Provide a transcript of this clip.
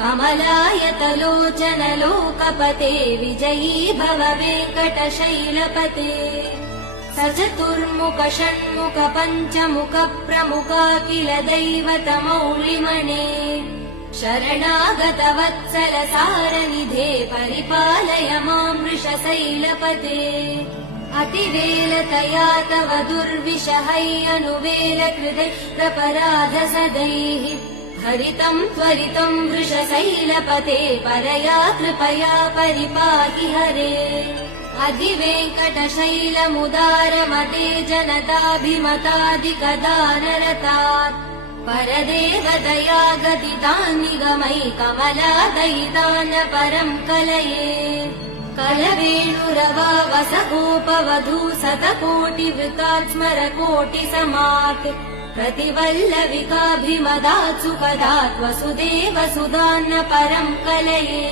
कमलायतलोचन लोकपते विजयी भव वेङ्कटशैलपते सचतुर्मुख षण्मुख पञ्चमुख प्रमुखाखिल दैवतमौलिमणे शरणागत वत्सल सारनिधे परिपालय मां वृषशैलपते अतिवेलतया तव दुर्विषहैरनुवेल कृते प्रपराध सदैः हरितं त्वरितं वृषशैलपते परया कृपया परिपाहि हरे अधिवेङ्कटशैलमुदारमते जनताभिमतादिकदानरतात् परदेवदया गदितान् निगमै कमलादयितान् परं कलये कलवेणुरवा वसगोपवधू शतकोटिवृतात् स्मरकोटिसमात् प्रतिवल्लविकाभिमदात् सुखदात् वसुदेव सुधान्न परं कलये